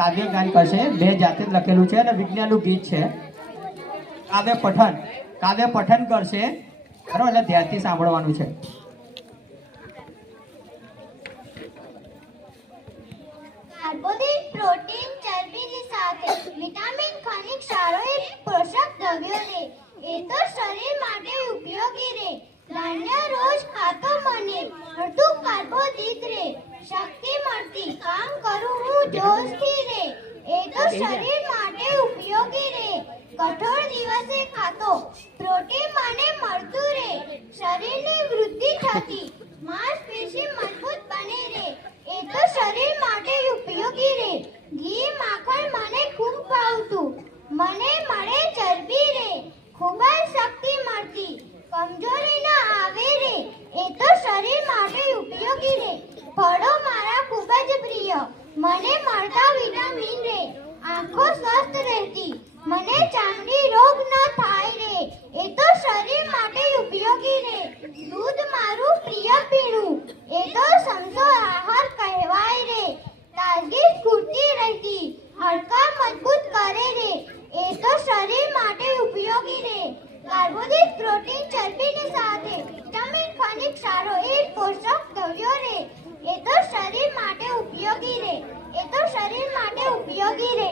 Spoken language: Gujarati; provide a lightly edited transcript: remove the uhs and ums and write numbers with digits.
કાવ્ય ગાન કરશે, બે જાતે જ લખેલું છે અને વિજ્ઞાનનું ગીત છે. કાવ્ય પઠન કરશે, બરાબર? એટલે ધ્યાનથી સાંભળવાનું છે. કાર્બોદિત, પ્રોટીન, ચરબીની સાથે વિટામિન, ખનિજ, ક્ષારો એ પોષક દ્રવ્યો રે. એ તો શરીર માટે ઉપયોગી રે. ધાન્ય રોજ ખાતો મને મળતું કાર્બોદિત રે. શક્તિ મળતી, કામ કરું હું જોશથી રે. એ તો શરીર માટે ઉપયોગી રે. કઠોળ દિવસે ખાતો પ્રોટીન મને મળતું રે. શરીરની વૃદ્ધિ થતી, માંસપેશી મજબૂત બને રે. એ તો શરીર માટે ઉપયોગી રે. ઘી, માખણ મને ખૂબ ભાવતું, મને મળે ચરબી રે. ખૂબ જ શક્તિ મળતી, કમજોરી ના આવે રે. એ તો શરીર માટે ઉપયોગી રે. ફળો મારા ખૂબ જ પ્રિય, મને મળતા વિટામિન રે. આંખો સ્વસ્થ રહેતી, મને ચામડી રોગ ન થાય રે. એ તો શરીર માટે ઉપયોગી રે. દૂધ મારું પ્રિય પીણું, એ તો સમજો આહાર કહેવાય રે. તાજગી સ્ફૂર્તિ રહેતી, હાડકાં મજબૂત કરે રે. એ તો શરીર માટે ઉપયોગી રે. કાર્બોદિત, પ્રોટીન, ચરબીની સાથે વિટામિન, ખનિજ, ક્ષારો એ પોષક દ્રવ્યો રે. એ તો શરીર માટે ઉપયોગી રે. એ તો શરીર માટે ઉપયોગી રે.